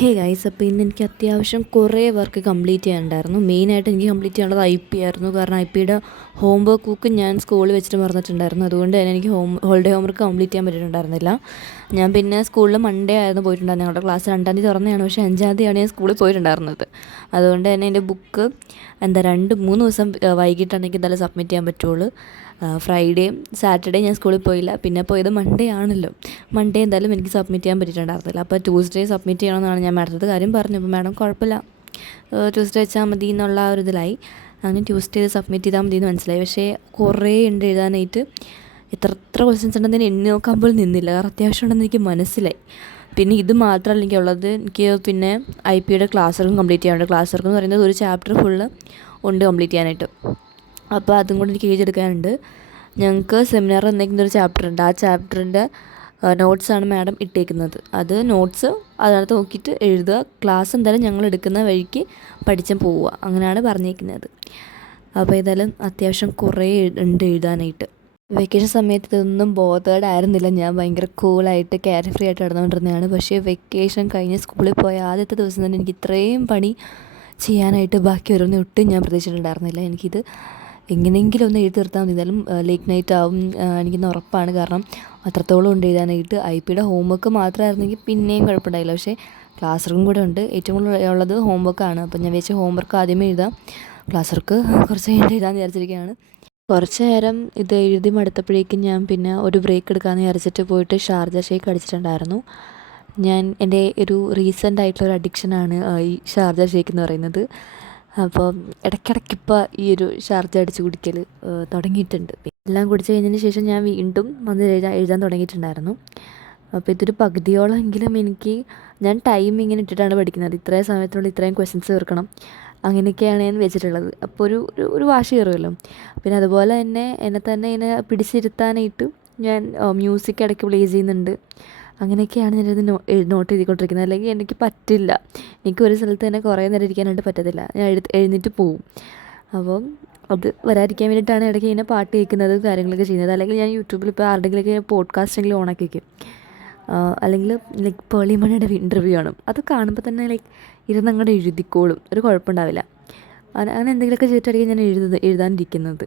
Hey guys, അപ്പോൾ ഇന്ന് എനിക്ക് അത്യാവശ്യം കുറേ വർക്ക് കംപ്ലീറ്റ് ചെയ്യാനുണ്ടായിരുന്നു. മെയിനായിട്ട് എനിക്ക് കംപ്ലീറ്റ് ചെയ്യാനുള്ളത് IP ആയിരുന്നു. കാരണം IPയുടെ ഹോംവർക്ക് ബുക്ക് ഞാൻ സ്കൂളിൽ വെച്ചിട്ട് മറന്നിട്ടുണ്ടായിരുന്നു. അതുകൊണ്ട് തന്നെ എനിക്ക് ഹോളിഡേ ഹോംവർക്ക് കംപ്ലീറ്റ് ചെയ്യാൻ പറ്റിയിട്ടുണ്ടായിരുന്നില്ല. ഞാൻ പിന്നെ സ്കൂളിൽ മൺഡേ ആയിരുന്നു പോയിട്ടുണ്ടായിരുന്നത്. ഞങ്ങളുടെ ക്ലാസ് 2-ാം തീയതി തുറന്നതാണ്, പക്ഷേ 5-ാം തീയതിയാണ് ഞാൻ സ്കൂളിൽ പോയിട്ടുണ്ടായിരുന്നത്. അതുകൊണ്ട് തന്നെ എൻ്റെ ബുക്ക് 2-3 ദിവസം വൈകിട്ടാണ് എനിക്ക് എന്തായാലും സബ്മിറ്റ് ചെയ്യാൻ പറ്റുള്ളൂ. ഫ്രൈഡേ സാറ്റർഡേ ഞാൻ സ്കൂളിൽ പോയില്ല. പിന്നെ പോയത് മൺഡേ ആണല്ലോ. മൺഡേ എന്തായാലും എനിക്ക് സബ്മിറ്റ് ചെയ്യാൻ പറ്റിയിട്ടുണ്ടായിരുന്നില്ല. അപ്പോൾ ട്യൂസ്ഡേ സബ്മിറ്റ് ചെയ്യണമെന്നാണ് ഞാൻ മാഡത്തിൻ്റെ കാര്യം പറഞ്ഞു. അപ്പോൾ മാഡം കുഴപ്പമില്ല, ട്യൂസ്ഡേ വെച്ചാൽ മതി എന്നുള്ള ഒരു ഇതിലായി. അങ്ങനെ ട്യൂസ്ഡേ സബ്മിറ്റ് ചെയ്താൽ മതി എന്ന് മനസ്സിലായി. പക്ഷേ കുറേ ഉണ്ട് എഴുതാനായിട്ട്. എത്ര ക്വസ്റ്റ്യൻസ് ഉണ്ടെന്ന് എണ്ണി നോക്കുമ്പോൾ നിന്നില്ല. കാരണം അത്യാവശ്യം ഉണ്ടെന്ന് എനിക്ക് മനസ്സിലായി. പിന്നെ ഇത് മാത്രമല്ല എനിക്കുള്ളത്. എനിക്ക് പിന്നെ IPയുടെ ക്ലാസ് വർക്കും കംപ്ലീറ്റ് ചെയ്യാനുണ്ട്. ക്ലാസ് വർക്ക് എന്ന് പറയുന്നത് ഒരു ചാപ്റ്റർ ഫുള്ള് ഉണ്ട് കംപ്ലീറ്റ് ചെയ്യാനായിട്ട്. അപ്പോൾ അതും കൂടി എനിക്ക് എഴുതിയെടുക്കാനുണ്ട്. ഞങ്ങൾക്ക് സെമിനാർ എന്നൊരു ചാപ്റ്റർ ഉണ്ട്. ആ ചാപ്റ്ററിൻ്റെ നോട്ട്സാണ് മാഡം ഇട്ടേക്കുന്നത്. അത് നോട്ട്സ് അതിനകത്ത് നോക്കിയിട്ട് എഴുതുക. ക്ലാസ് എന്തായാലും ഞങ്ങൾ എടുക്കുന്ന വഴിക്ക് പഠിച്ചും പോവുക, അങ്ങനെയാണ് പറഞ്ഞേക്കുന്നത്. അപ്പോൾ ഏതായാലും അത്യാവശ്യം കുറേ ഉണ്ട് എഴുതാനായിട്ട്. വെക്കേഷൻ സമയത്ത് ഇതൊന്നും ബോധേഡ് ആയിരുന്നില്ല. ഞാൻ ഭയങ്കര കൂളായിട്ട് കെയർ ഫ്രീ ആയിട്ട് നടന്നുകൊണ്ടിരുന്നതാണ്. പക്ഷേ വെക്കേഷൻ കഴിഞ്ഞ് സ്കൂളിൽ പോയ ആദ്യത്തെ ദിവസം തന്നെ എനിക്ക് ഇത്രയും പണി ചെയ്യാനായിട്ട് ബാക്കി വരുമെന്ന് ഒട്ടും ഞാൻ പ്രതീക്ഷിച്ചിട്ടുണ്ടായിരുന്നില്ല. എനിക്കിത് എങ്ങനെയെങ്കിലും ഒന്ന് എഴുതി തീർത്താൽ മതി. എന്തായാലും ലേറ്റ് നൈറ്റ് ആവും എനിക്കിന്ന് ഉറപ്പാണ്. കാരണം അത്രത്തോളം ഉണ്ട് എഴുതാനായിട്ട്. IPയുടെ ഹോംവർക്ക് മാത്രമായിരുന്നെങ്കിൽ പിന്നെയും കുഴപ്പമുണ്ടായില്ല. പക്ഷേ ക്ലാസ് വർക്കും കൂടെ ഉണ്ട്. ഏറ്റവും കൂടുതൽ ഉള്ളത് ഹോംവർക്കാണ്. അപ്പം ഞാൻ വെച്ച് ഹോംവർക്ക് ആദ്യമേ എഴുതാം, ക്ലാസ് വർക്ക് കുറച്ച് കഴിഞ്ഞിട്ട് എഴുതാമെന്ന് വിചാരിച്ചിരിക്കുകയാണ്. കുറച്ച് നേരം ഇത് എഴുതി മടുത്തപ്പോഴേക്കും ഞാൻ പിന്നെ ഒരു ബ്രേക്ക് എടുക്കാമെന്ന് വിചാരിച്ചിട്ട് പോയിട്ട് ഷാർജ ഷേക്ക് അടിച്ചിട്ടുണ്ടായിരുന്നു. എൻ്റെ ഒരു റീസെൻ്റ് ആയിട്ടുള്ളൊരു അഡിക്ഷനാണ് ഈ ഷാർജ ഷേക്ക് എന്ന് പറയുന്നത്. അപ്പോൾ ഇടയ്ക്കിടയ്ക്ക് ഇപ്പോൾ ഈ ഒരു ഷാർജ അടിച്ച് കുടിക്കൽ തുടങ്ങിയിട്ടുണ്ട്. എല്ലാം കുടിച്ച് കഴിഞ്ഞതിന് ശേഷം ഞാൻ വീണ്ടും വന്ന് എഴുതാൻ തുടങ്ങിയിട്ടുണ്ടായിരുന്നു. അപ്പോൾ ഇതൊരു പകുതിയോളമെങ്കിലും ഞാൻ ടൈം ഇങ്ങനെ ഇട്ടിട്ടാണ് പഠിക്കുന്നത്. ഇത്രയും സമയത്തിനുള്ളിൽ ഇത്രയും ക്വസ്റ്റ്യൻസ് തീർക്കണം, അങ്ങനെയൊക്കെയാണ് ഞാൻ വെച്ചിട്ടുള്ളത്. അപ്പോൾ ഒരു വാശി കയറുമല്ലോ. പിന്നെ അതുപോലെ തന്നെ എന്നെ തന്നെ ഇങ്ങനെ പിടിച്ചിരുത്താനായിട്ട് ഞാൻ മ്യൂസിക് ഇടയ്ക്ക് പ്ലേ ചെയ്യുന്നുണ്ട്. അങ്ങനെയൊക്കെയാണ് ഞാനിത് നോട്ട് എഴുതിക്കൊണ്ടിരിക്കുന്നത്. അല്ലെങ്കിൽ എനിക്ക് പറ്റില്ല. എനിക്ക് ഒരു സ്ഥലത്ത് തന്നെ കുറേ നേരം ഇരിക്കാനായിട്ട് പറ്റത്തില്ല. ഞാൻ എഴുന്നേറ്റ് പോവും. അപ്പം അത് വരാതിരിക്കാൻ വേണ്ടിയിട്ടാണ് ഇടയ്ക്ക് ഇങ്ങനെ പാട്ട് കേൾക്കുന്നത്, കാര്യങ്ങളൊക്കെ ചെയ്യുന്നത്. അല്ലെങ്കിൽ ഞാൻ യൂട്യൂബിൽ ഇപ്പോൾ ആരുടെയെങ്കിലൊക്കെ പോഡ്കാസ്റ്റെങ്കിലും ഓണാക്കി വയ്ക്കും. അല്ലെങ്കിൽ പേളി മണിയുടെ ഇൻ്റർവ്യൂ ആണ്. അത് കാണുമ്പോൾ തന്നെ ഇരുന്നങ്ങോട്ട് എഴുതിക്കോളും, ഒരു കുഴപ്പമുണ്ടാവില്ല. അങ്ങനെ എന്തെങ്കിലുമൊക്കെ ചെയ്തിട്ടായിരിക്കും ഞാൻ എഴുതാനിരിക്കുന്നത്.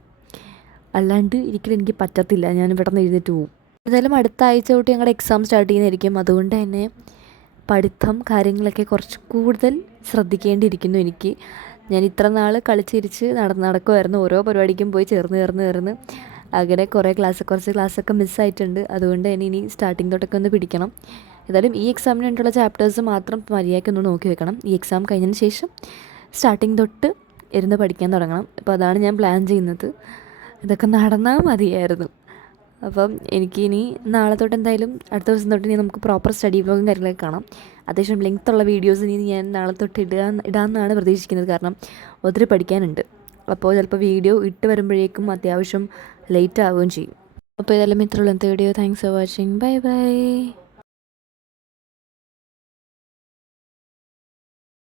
അല്ലാണ്ട് ഇരിക്കലും എനിക്ക് പറ്റത്തില്ല. ഞാൻ പെട്ടെന്ന് എഴുന്നേറ്റ് പോവും. എന്തായാലും അടുത്ത ആഴ്ച തൊട്ട് ഞങ്ങളുടെ എക്സാം സ്റ്റാർട്ട് ചെയ്യുന്നതായിരിക്കും. അതുകൊണ്ട് തന്നെ പഠിത്തം കാര്യങ്ങളൊക്കെ കുറച്ച് കൂടുതൽ ശ്രദ്ധിക്കേണ്ടിയിരിക്കുന്നു എനിക്ക്. ഞാൻ ഇത്ര നാൾ കളിച്ചിരിച്ച് നടക്കുമായിരുന്നു. ഓരോ പരിപാടിക്കും പോയി ചേർന്ന് അങ്ങനെ കുറച്ച് ക്ലാസ്സൊക്കെ മിസ്സായിട്ടുണ്ട്. അതുകൊണ്ട് തന്നെ ഇനി സ്റ്റാർട്ടിങ് തൊട്ടൊക്കെ ഒന്ന് പിടിക്കണം. ഏതായാലും ഈ എക്സാമിന് വേണ്ടിയുള്ള ചാപ്റ്റേഴ്സ് മാത്രം മര്യാദയ്ക്കൊന്ന് നോക്കി വെക്കണം. ഈ എക്സാം കഴിഞ്ഞതിന് ശേഷം സ്റ്റാർട്ടിങ് തൊട്ട് ഇരുന്ന് പഠിക്കാൻ തുടങ്ങണം. അപ്പോൾ അതാണ് ഞാൻ പ്ലാൻ ചെയ്യുന്നത്. ഇതൊക്കെ നടന്നാൽ മതിയായിരുന്നു. അപ്പം എനിക്കിനി നാളെ തൊട്ട് എന്തായാലും അടുത്ത ദിവസം തൊട്ട് ഇനി നമുക്ക് പ്രോപ്പർ സ്റ്റഡി വ്ലോഗും കാര്യങ്ങളൊക്കെ കാണാം. അത്യാവശ്യം ലെങ്ത്തുള്ള വീഡിയോസ് ഇനി ഞാൻ നാളെ തൊട്ട് ഇടാമെന്നാണ് പ്രതീക്ഷിക്കുന്നത്. കാരണം ഒത്തിരി പഠിക്കാനുണ്ട്. അപ്പോൾ ചിലപ്പോൾ വീഡിയോ ഇട്ട് വരുമ്പോഴേക്കും അത്യാവശ്യം ലേറ്റ് ആവുകയും ചെയ്യും. അപ്പോൾ ഏതായാലും ഇത്രയുള്ള video. Thanks for watching. By.